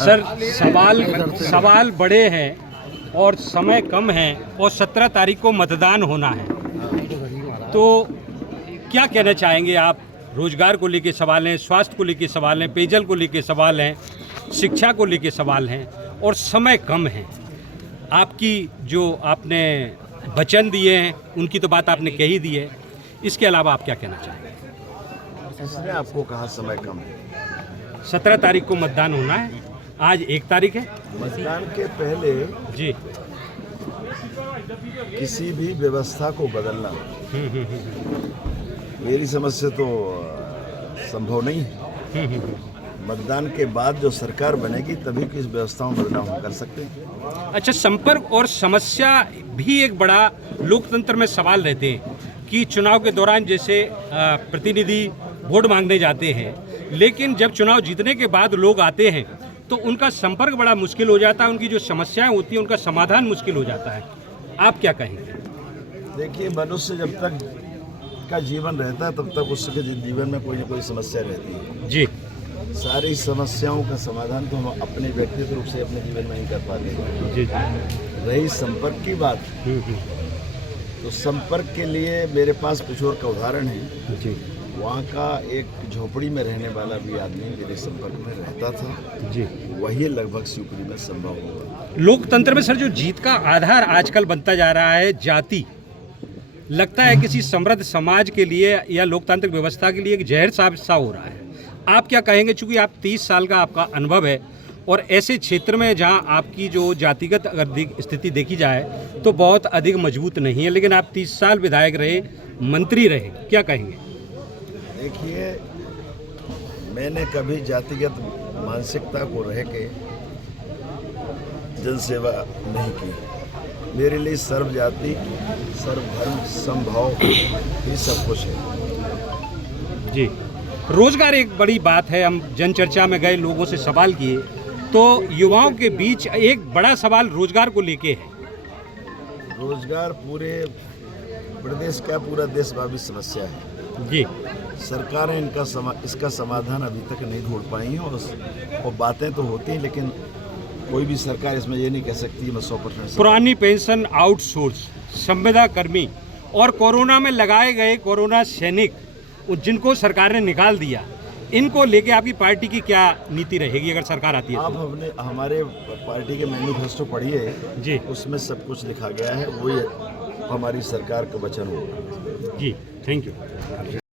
Sir, सवाल बड़े हैं और समय कम है और 17 तारीख को मतदान होना है, तो क्या कहना चाहेंगे आप? रोजगार को लेके सवाल हैं, स्वास्थ्य को लेके सवाल हैं, पेयजल को लेके सवाल हैं, शिक्षा को लेके सवाल हैं और समय कम है। आपकी जो आपने वचन दिए हैं उनकी तो बात आपने कही दी है, इसके अलावा आप क्या कहना चाहेंगे? इसने आपको कहा समय कम है। 17 तारीख को मतदान होना है, आज 1 तारीख है। मतदान के पहले जी। किसी भी व्यवस्था को बदलना मेरी समझ से तो संभव नहीं है। मतदान के बाद जो सरकार बनेगी तभी किस व्यवस्थाओं में बदलाव हम कर सकते हैं। अच्छा, संपर्क और समस्या भी एक बड़ा लोकतंत्र में सवाल रहते हैं कि चुनाव के दौरान जैसे प्रतिनिधि वोट मांगने जाते हैं, लेकिन जब चुनाव जीतने के बाद लोग आते हैं तो उनका संपर्क बड़ा मुश्किल हो जाता है, उनकी जो समस्याएं होती हैं उनका समाधान मुश्किल हो जाता है। आप क्या कहेंगे? देखिए, मनुष्य जब तक का जीवन रहता है तब तक उसके जीवन में कोई ना कोई समस्या रहती है। जी। सारी समस्याओं का समाधान तो हम अपने व्यक्तिगत रूप से अपने जीवन में ही कर पाते हैं। जी। रही संपर्क की बात, तो संपर्क के लिए मेरे पास पिछोर का उदाहरण है। जी। वहाँ का एक झोपड़ी में रहने वाला भी आदमी मेरे संपर्क में रहता था। जी। वही लगभग शिवपुरी में संभव होगा। लोकतंत्र में सर जो जीत का आधार आजकल बनता जा रहा है जाति, लगता है किसी समृद्ध समाज के लिए या लोकतांत्रिक व्यवस्था के लिए एक जहर सा हो रहा है। आप क्या कहेंगे? चूंकि आप 30 साल का आपका अनुभव है और ऐसे क्षेत्र में जहां आपकी जो जातिगत अगर स्थिति देखी जाए तो बहुत अधिक मजबूत नहीं है, लेकिन आप 30 साल विधायक रहे, मंत्री रहे, क्या कहेंगे? देखिए, मैंने कभी जातिगत मानसिकता को रह के जनसेवा नहीं की। मेरे लिए सर्व जाति, सर्व धर्म, समभाव ये सब कुछ है। जी। रोजगार एक बड़ी बात है। हम जनचर्चा में गए, लोगों से सवाल किए तो युवाओं के बीच एक बड़ा सवाल रोजगार को लेके है। रोजगार पूरे प्रदेश का, पूरा देशव्यापी समस्या है। जी। सरकारें इसका समाधान अभी तक नहीं ढूंढ पाई हैं और बातें तो होती हैं, लेकिन कोई भी सरकार इसमें ये नहीं कह सकती मैं 100%। पुरानी पेंशन आउटसोर्स, संविदा कर्मी और कोरोना में लगाए गए कोरोना सैनिक जिनको सरकार ने निकाल दिया, इनको लेके आपकी पार्टी की क्या नीति रहेगी अगर सरकार आती है? आप हमारे पार्टी के मैनिफेस्टो पढ़िए जी। उसमें सब कुछ लिखा गया है, वही हमारी सरकार का वचन होगा। जी, थैंक यू।